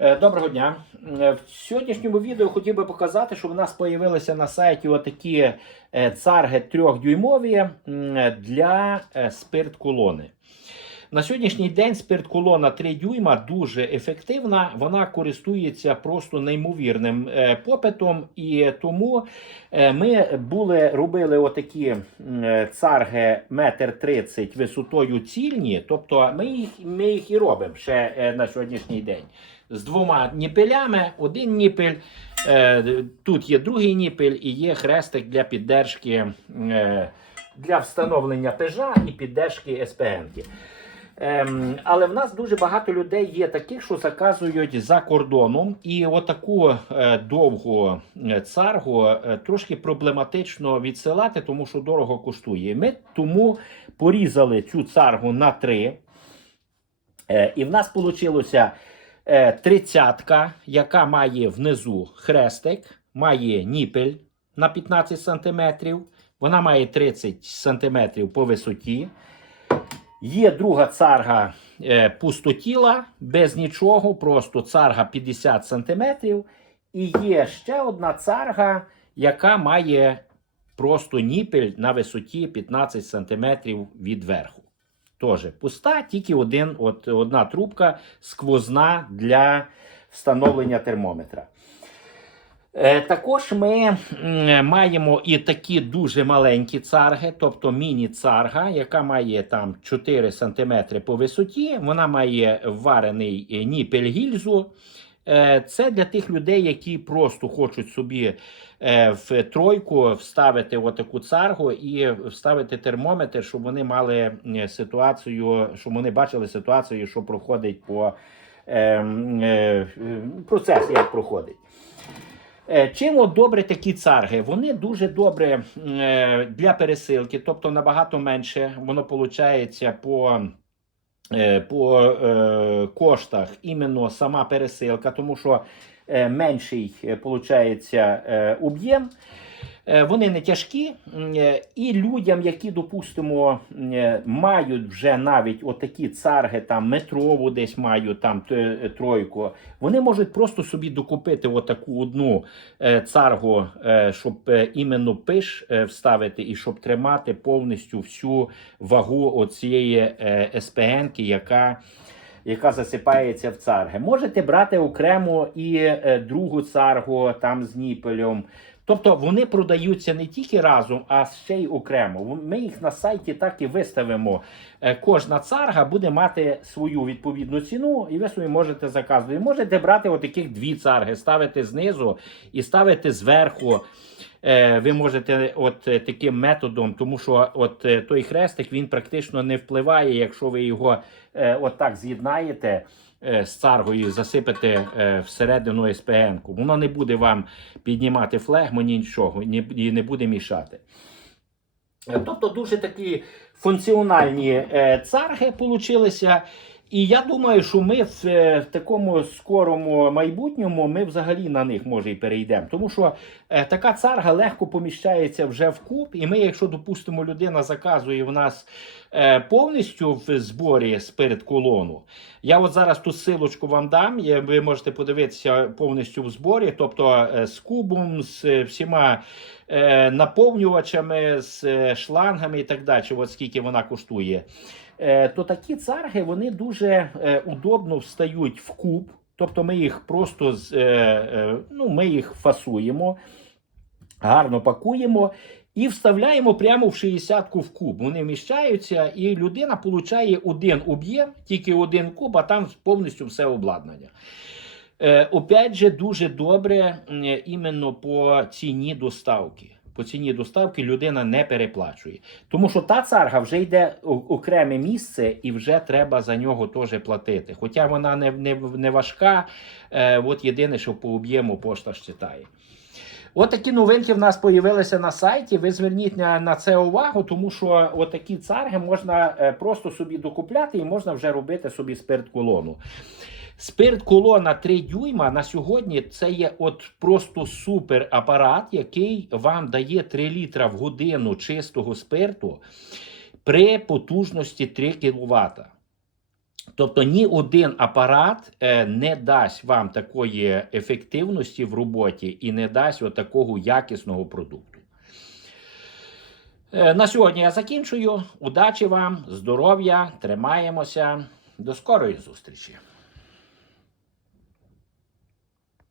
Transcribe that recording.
Е, Доброго дня. Е, В сьогоднішньому відео хотів би показати, що в нас з'явилися на сайті отакі е, царги трьохдюймові м, для спирт-колони. На сьогоднішній день спирт-колона 3 дюйма дуже ефективна. Вона користується просто неймовірним попитом, і тому ми були робили отакі царги метр тридцять висотою цільні. Тобто ми їх, ми їх і робимо ще на сьогоднішній день. З двома ніпелями, один ніпель, е, тут є другий ніпель і є хрестик для піддержки е, для встановлення пежа і піддержки СПН. Ем, але в нас дуже багато людей є таких, що заказують за кордоном, і отаку е, довгу е, царгу е, трошки проблематично відсилати, тому що дорого коштує. Ми тому порізали цю царгу на три. І в нас вийшло тридцятка, яка має внизу хрестик, має ніпель на 15 см, вона має 30 см по висоті. Є друга царга е, пустотіла, без нічого, просто царга 50 см. І є ще одна царга, яка має просто ніпель на висоті 15 см від верху. Теж пуста, тільки один, от, одна трубка сквозна для встановлення термометра. Е, Також ми маємо і такі дуже маленькі царги, тобто міні-царга, яка має там 4 см по висоті. Вона має варений е, ніпель гільзу. Е, Це для тих людей, які просто хочуть собі е, в тройку вставити отаку царгу і вставити термометр, щоб вони мали ситуацію, щоб вони бачили ситуацію, що проходить по е, е, процес, як проходить. Чим от добре такі царги? Вони дуже добре для пересилки, тобто набагато менше воно виходить по, по е, коштах іменно сама пересилка, тому що е, менший виходить об'єм. Е, Вони не тяжкі, е, і людям, які, допустимо, е, мають вже навіть отакі царги, там метрову десь мають там тройку, вони можуть просто собі докупити отаку одну царгу, щоб іменно пиш вставити і щоб тримати повністю всю вагу оцієї СПН-ки, яка яка засипається в царги. Можете брати окремо і другу царгу там з ніпелем. Тобто вони продаються не тільки разом, а ще й окремо. Ми їх на сайті так і виставимо. Е, Кожна царга буде мати свою відповідну ціну, і ви собі можете заказувати. Можете брати отаких дві царги, ставити знизу і ставити зверху. Е, Ви можете от е, таким методом, тому що от той хрестик він практично не впливає, якщо ви його от так з'єднаєте з царгою, засипете е, всередину СПН-ку. Воно не буде вам піднімати флегму, ні нічого, ні, і не буде мішати. Е, Тобто дуже такі функціональні е, царги получилися. І я думаю, що ми в, е, такому скорому майбутньому ми взагалі на них може і перейдемо. Тому що е, така царга легко поміщається вже в куб. І ми, якщо допустимо, людина заказує в нас е, повністю в зборі спирт колону. Я от зараз ту силочку вам дам. Ви можете подивитися повністю в зборі, тобто з кубом, з всіма е, наповнювачами, з е, шлангами і так далі. От скільки вона коштує. Е, то такі царги вони дуже удобно встають в куб. Тобто ми їх просто ну, ми їх фасуємо, гарно пакуємо і вставляємо прямо в 60-ку в куб. Вони вміщаються, і людина получає один об'єм, тільки один куб, а там повністю все обладнання. Е, опять же, дуже добре іменно по ціні доставки. По ціні доставки людина не переплачує. Тому що та царга вже йде окреме місце і вже треба за нього теж платити. Хоча вона не, не, не важка, е, от єдине, що по об'єму пошта читає. От такі новинки в нас з'явилися на сайті. Ви зверніть на, на це увагу, тому що от такі царги можна е, просто собі докупляти і можна вже робити собі спирт-колону. Спирт-колона 3 дюйма на сьогодні це є от просто супер апарат, який вам дає 3 літра в годину чистого спирту при потужності 3 кВт. Тобто ні один апарат е, не дасть вам такої ефективності в роботі і не дасть от такого якісного продукту. Е, На сьогодні я закінчую. Удачі вам, здоров'я, тримаємося. До скорої зустрічі!